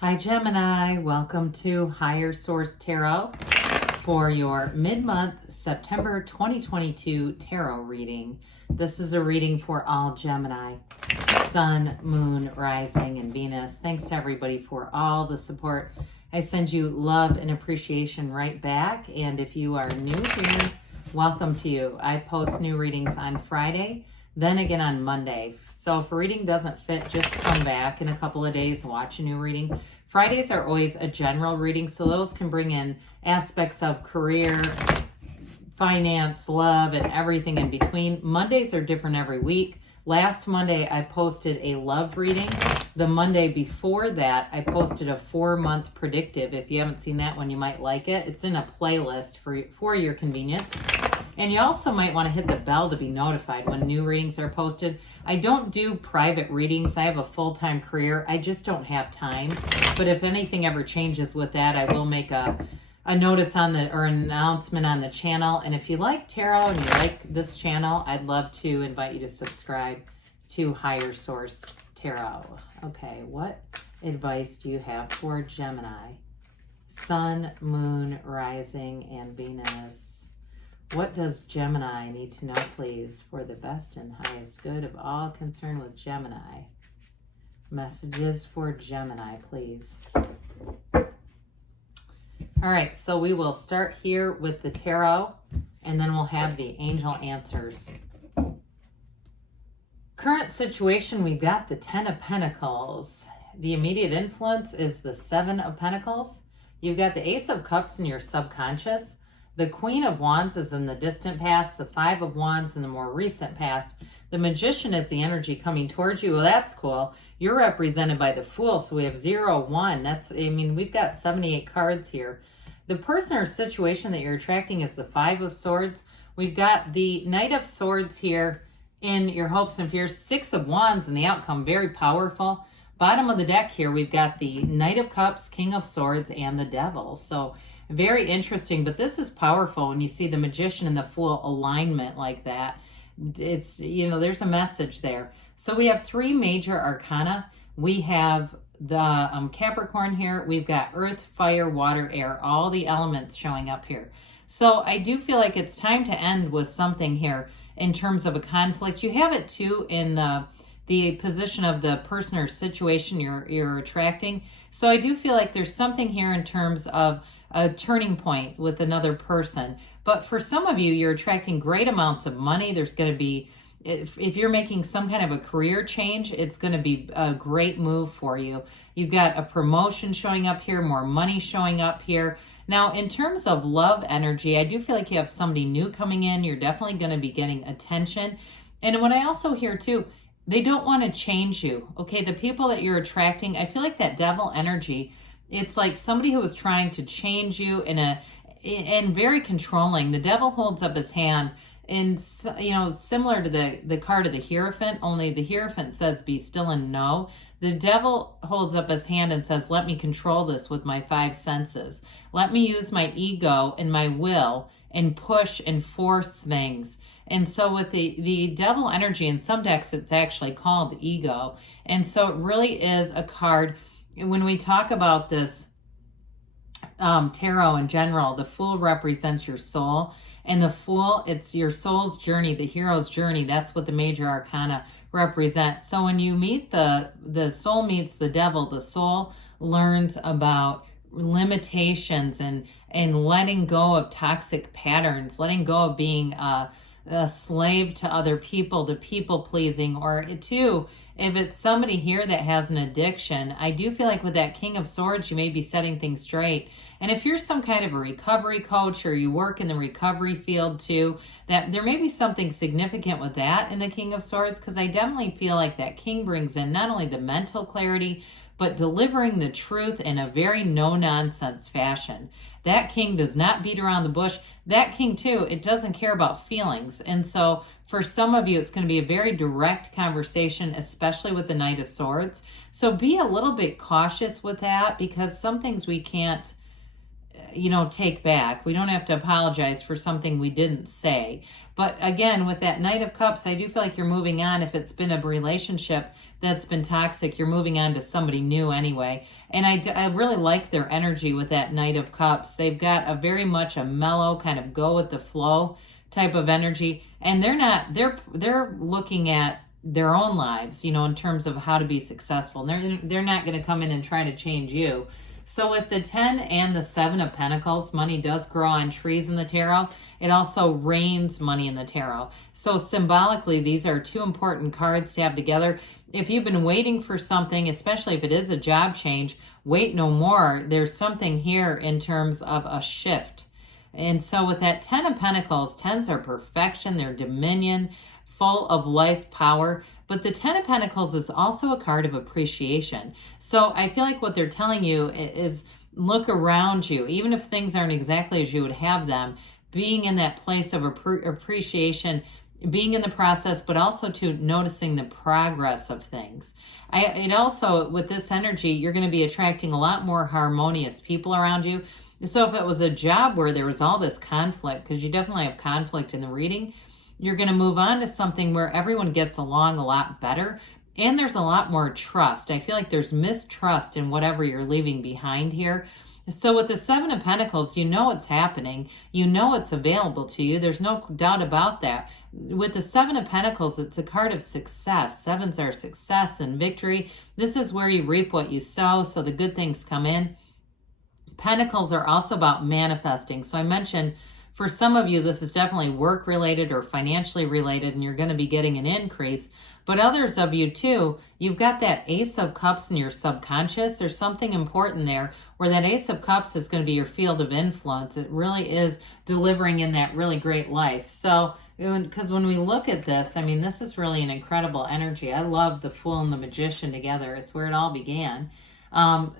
Hi Gemini, welcome to Higher Source Tarot for your mid-month September 2022 tarot reading. This is a reading for all Gemini, Sun, Moon, Rising, and Venus. Thanks to everybody for all the support. I send you love and appreciation right back. And if you are new here, welcome to you. I post new readings on Friday, then again on Monday. So if a reading doesn't fit, just come back in a couple of days and watch a new reading. Fridays are always a general reading, so those can bring in aspects of career, finance, love, and everything in between. Mondays are different every week. Last Monday, I posted a love reading. The Monday before that, I posted a 4-month predictive. If you haven't seen that one, you might like it. It's in a playlist for your convenience. And you also might want to hit the bell to be notified when new readings are posted. I don't do private readings. I have a full-time career. I just don't have time. But if anything ever changes with that, I will make a notice on the or an announcement on the channel. And if you like tarot and you like this channel, I'd love to invite you to subscribe to Higher Source Tarot. Okay, what advice do you have for Gemini? Sun, Moon, Rising, and Venus. What does Gemini need to know, please, for the best and highest good of all concerned with Gemini? Messages for Gemini, please. All right, so we will start here with the tarot, and then we'll have the angel answers. Current situation, we've got the 10 of Pentacles. The immediate influence is the 7 of Pentacles. You've got the Ace of Cups in your subconscious. The Queen of Wands is in the distant past, the 5 of Wands in the more recent past. The Magician is the energy coming towards you. Well, that's cool. You're represented by the Fool, so we have 0, 1. We've got 78 cards here. The person or situation that you're attracting is the 5 of Swords. We've got the Knight of Swords here in your hopes and fears. 6 of Wands and the outcome, very powerful. Bottom of the deck here, we've got the Knight of Cups, King of Swords, and the Devil. So very interesting, but this is powerful when you see the Magician and the Fool alignment like that. It's, there's a message there. So we have 3 major arcana. We have the Capricorn here. We've got earth, fire, water, air, all the elements showing up here. So I do feel like it's time to end with something here in terms of a conflict. You have it too in the position of the person or situation you're attracting. So I do feel like there's something here in terms of a turning point with another person. But for some of you, you're attracting great amounts of money. There's going to be, if you're making some kind of a career change, it's going to be a great move for you. You've got a promotion showing up here, more money showing up here. Now, in terms of love energy, I do feel like you have somebody new coming in. You're definitely going to be getting attention. And what I also hear too, they don't want to change you. Okay, the people that you're attracting, I feel like that Devil energy, it's like somebody who is trying to change you and very controlling. The Devil holds up his hand, and similar to the card of the Hierophant, only the Hierophant says be still and know. The Devil holds up his hand and says, let me control this with my 5 senses. Let me use my ego and my will and push and force things. And so with the Devil energy, in some decks it's actually called ego. And so it really is a card. When we talk about this tarot in general, the Fool represents your soul. And the Fool, it's your soul's journey, the hero's journey. That's what the major arcana represent. So when you meet the soul meets the Devil, the soul learns about limitations and letting go of toxic patterns, letting go of being a slave to other people, to people pleasing, or too, if it's somebody here that has an addiction, I do feel like with that King of Swords, you may be setting things straight. And if you're some kind of a recovery coach or you work in the recovery field too, that there may be something significant with that in the King of Swords, because I definitely feel like that King brings in not only the mental clarity, but delivering the truth in a very no-nonsense fashion. That King does not beat around the bush. That King too, it doesn't care about feelings. And so for some of you, it's going to be a very direct conversation, especially with the Knight of Swords. So be a little bit cautious with that, because some things we can't take back. We don't have to apologize for something we didn't say. But again, with that Knight of Cups, I do feel like you're moving on. If it's been a relationship that's been toxic, you're moving on to somebody new anyway. And I really like their energy with that Knight of Cups. They've got a very much a mellow kind of go with the flow type of energy. And they're looking at their own lives, in terms of how to be successful. And they're not going to come in and try to change you. So with the 10 and the 7 of Pentacles, money does grow on trees in the tarot. It also rains money in the tarot. So symbolically, these are two important cards to have together. If you've been waiting for something, especially if it is a job change, wait no more. There's something here in terms of a shift. And so with that 10 of Pentacles, 10s are perfection, they're dominion, full of life power. But the 10 of Pentacles is also a card of appreciation. So I feel like what they're telling you is look around you. Even if things aren't exactly as you would have them, being in that place of appreciation, being in the process, but also to noticing the progress of things. It also, with this energy, you're going to be attracting a lot more harmonious people around you. So if it was a job where there was all this conflict, because you definitely have conflict in the reading, you're going to move on to something where everyone gets along a lot better and there's a lot more trust. I feel like there's mistrust in whatever you're leaving behind here. So with the 7 of Pentacles, you know it's happening. You know it's available to you. There's no doubt about that. With the 7 of Pentacles, it's a card of success. 7s are success and victory. This is where you reap what you sow, so the good things come in. Pentacles are also about manifesting. So I mentioned for some of you, this is definitely work related or financially related, and you're going to be getting an increase. But others of you too, you've got that Ace of Cups in your subconscious. There's something important there where that Ace of Cups is going to be your field of influence. It really is delivering in that really great life. So, because when we look at this, I mean, this is really an incredible energy. I love the Fool and the Magician together. It's where it all began.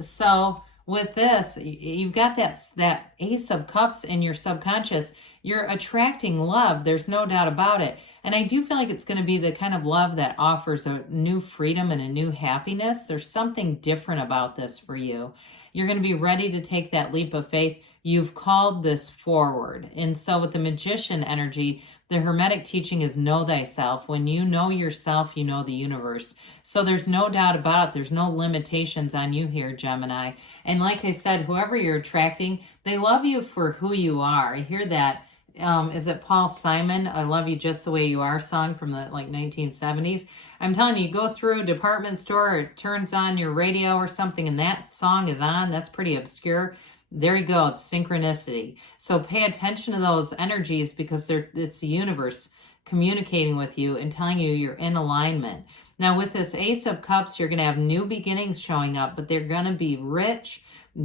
So with this, you've got that Ace of Cups in your subconscious. You're attracting love. There's no doubt about it. And I do feel like it's going to be the kind of love that offers a new freedom and a new happiness. There's something different about this for you. You're going to be ready to take that leap of faith. You've called this forward. And so with the Magician energy, the Hermetic teaching is know thyself. When you know yourself, you know the universe. So there's no doubt about it. There's no limitations on you here, Gemini. And like I said, whoever you're attracting, they love you for who you are. I hear that. Is it Paul Simon? I Love You Just the Way You Are song from the 1970s. I'm telling you, go through a department store, it turns on your radio or something, and that song is on. That's pretty obscure. There you go. It's synchronicity. So pay attention to those energies because it's the universe communicating with you and telling you you're in alignment. Now with this Ace of Cups, you're going to have new beginnings showing up, but they're going to be rich,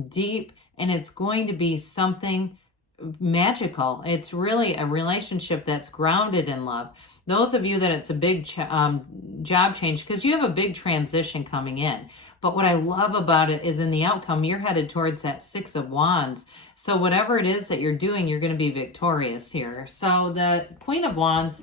deep, and it's going to be something magical. It's really a relationship that's grounded in love. Those of you that it's a big job change, because you have a big transition coming in. But what I love about it is in the outcome, you're headed towards that 6 of Wands. So whatever it is that you're doing, you're going to be victorious here. So the Queen of Wands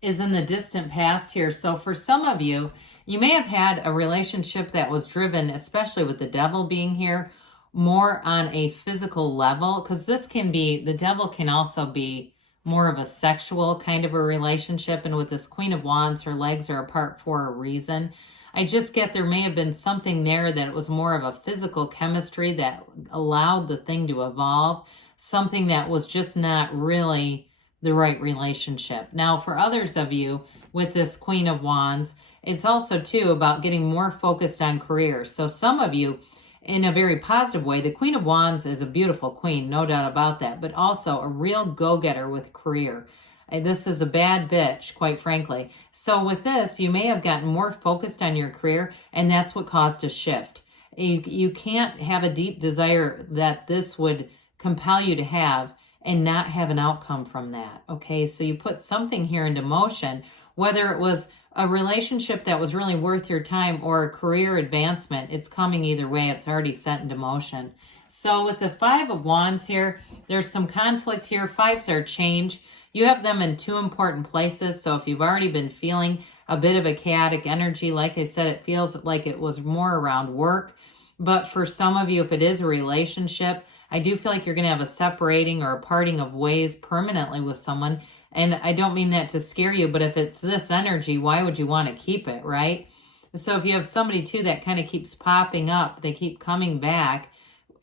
is in the distant past here. So for some of you, you may have had a relationship that was driven, especially with the Devil being here, more on a physical level, because this can be, the Devil can also be more of a sexual kind of a relationship. And with this Queen of Wands, her legs are apart for a reason. I just get there may have been something there that it was more of a physical chemistry that allowed the thing to evolve, something that was just not really the right relationship. Now, for others of you with this Queen of Wands, it's also too about getting more focused on career. So some of you, in a very positive way, the Queen of Wands is a beautiful queen, no doubt about that, but also a real go-getter with career. This is a bad bitch, quite frankly. So with this, you may have gotten more focused on your career, and that's what caused a shift. You can't have a deep desire that this would compel you to have and not have an outcome from that, okay? So you put something here into motion, whether it was a relationship that was really worth your time or a career advancement, it's coming either way. It's already set into motion. So with the 5 of Wands here, there's some conflict here. 5s are change. You have them in 2 important places. So if you've already been feeling a bit of a chaotic energy, like I said, it feels like it was more around work. But for some of you, if it is a relationship, I do feel like you're going to have a separating or a parting of ways permanently with someone. And I don't mean that to scare you, but if it's this energy, why would you want to keep it, right? So if you have somebody too that kind of keeps popping up, they keep coming back,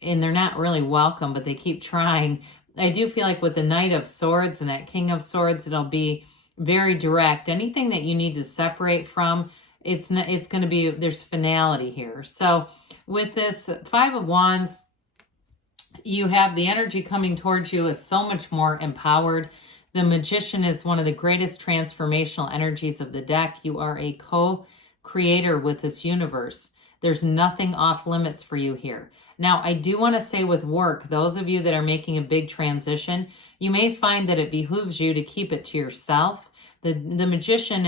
and they're not really welcome, but they keep trying. I do feel like with the Knight of Swords and that King of Swords, it'll be very direct. Anything that you need to separate from, it's going to be, there's finality here. So with this Five of Wands, you have the energy coming towards you is so much more empowered. The Magician is one of the greatest transformational energies of the deck. You are a co-creator with this universe. There's nothing off limits for you here. Now, I do want to say with work, those of you that are making a big transition, you may find that it behooves you to keep it to yourself. The Magician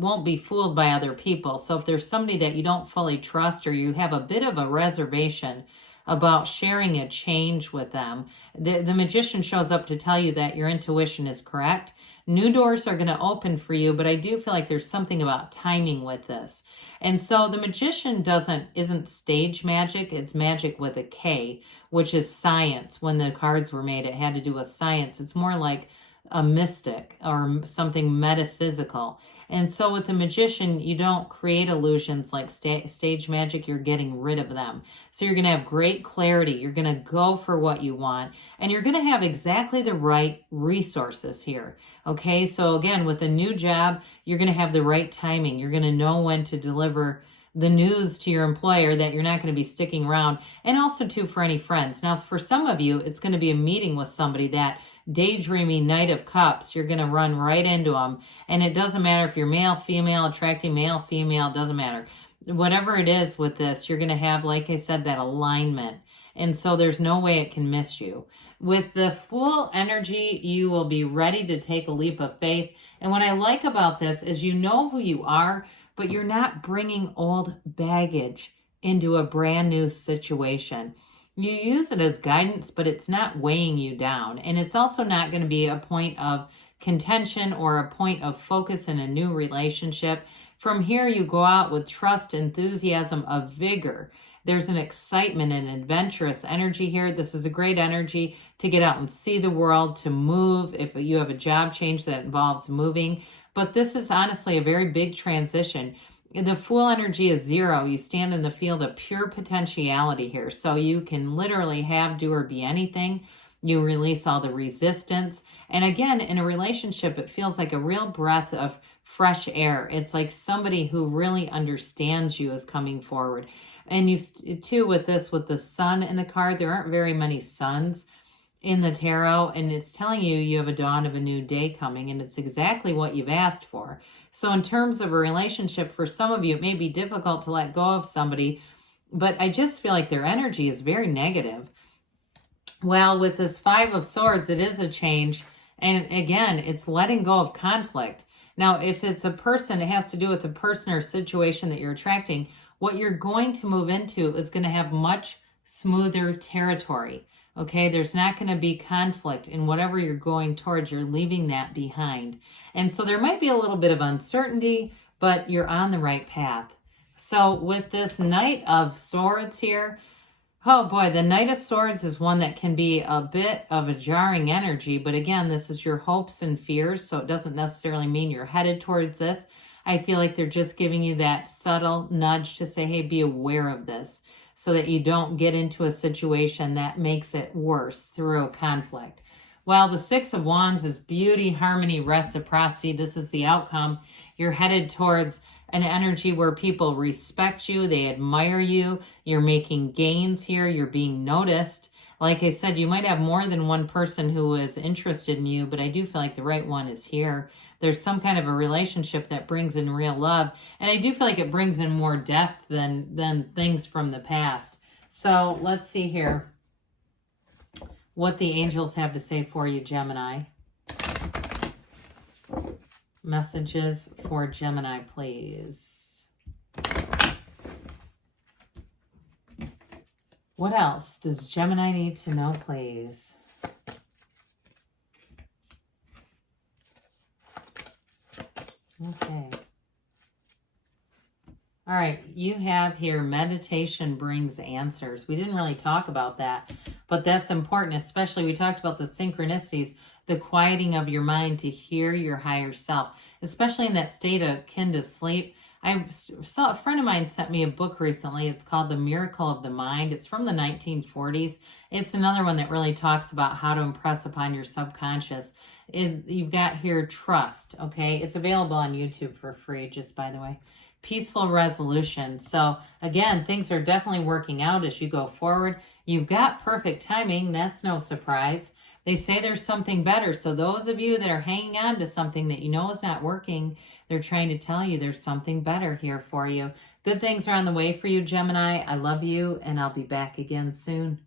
won't be fooled by other people. So if there's somebody that you don't fully trust or you have a bit of a reservation about sharing a change with them, the Magician shows up to tell you that your intuition is correct. New doors are going to open for you, but I do feel like there's something about timing with this. And so the Magician isn't stage magic, it's magic with a K, which is science. When the cards were made, it had to do with science. It's more like a mystic or something metaphysical. And so with the Magician, you don't create illusions like stage magic, you're getting rid of them. So you're going to have great clarity. You're going to go for what you want, and you're going to have exactly the right resources here. Okay, so again, with a new job, you're going to have the right timing. You're going to know when to deliver the news to your employer that you're not going to be sticking around, and also too for any friends. Now, for some of you, it's going to be a meeting with somebody that daydreamy Knight of Cups, you're going to run right into them. And it doesn't matter if you're male, female, attracting male, female, doesn't matter. Whatever it is with this, you're going to have, like I said, that alignment. And so there's no way it can miss you. With the Fool energy, you will be ready to take a leap of faith. And what I like about this is you know who you are, but you're not bringing old baggage into a brand new situation. You use it as guidance, but it's not weighing you down. And it's also not going to be a point of contention or a point of focus in a new relationship. From here, you go out with trust, enthusiasm, of vigor. There's an excitement and adventurous energy here. This is a great energy to get out and see the world, to move if you have a job change that involves moving. But this is honestly a very big transition. The Fool energy is 0. You stand in the field of pure potentiality here. So you can literally have, do, or be anything. You release all the resistance. And again, in a relationship, it feels like a real breath of fresh air. It's like somebody who really understands you is coming forward. And you too, with this, with the sun in the card, there aren't very many suns in the tarot, and it's telling you you have a dawn of a new day coming, and it's exactly what you've asked for. So in terms of a relationship, for some of you, it may be difficult to let go of somebody, but I just feel like their energy is very negative. Well, with this Five of Swords, it is a change, and again, it's letting go of conflict. Now, if it's a person, it has to do with the person or situation that you're attracting. What you're going to move into is going to have much smoother territory. Okay, there's not going to be conflict in whatever you're going towards. You're leaving that behind. And so there might be a little bit of uncertainty, but you're on the right path. So with this Knight of Swords here, oh boy, the Knight of Swords is one that can be a bit of a jarring energy. But again, this is your hopes and fears, so it doesn't necessarily mean you're headed towards this. I feel like they're just giving you that subtle nudge to say, hey, be aware of this, so that you don't get into a situation that makes it worse through a conflict. While the Six of Wands is beauty, harmony, reciprocity. This is the outcome. You're headed towards an energy where people respect you, they admire you, you're making gains here, you're being noticed. Like I said, you might have more than one person who is interested in you, but I do feel like the right one is here. There's some kind of a relationship that brings in real love. And I do feel like it brings in more depth than things from the past. So let's see here what the angels have to say for you, Gemini. Messages for Gemini, please. What else does Gemini need to know, please? Okay. All right, you have here meditation brings answers. We didn't really talk about that, but that's important, especially we talked about the synchronicities, the quieting of your mind to hear your higher self, especially in that state akin to sleep. I saw a friend of mine sent me a book recently. It's called The Miracle of the Mind. It's from the 1940s. It's another one that really talks about how to impress upon your subconscious. You've got here trust, okay? It's available on YouTube for free, just by the way. Peaceful resolution. So again, things are definitely working out as you go forward. You've got perfect timing. That's no surprise. They say there's something better. So those of you that are hanging on to something that you know is not working, they're trying to tell you there's something better here for you. Good things are on the way for you, Gemini. I love you, and I'll be back again soon.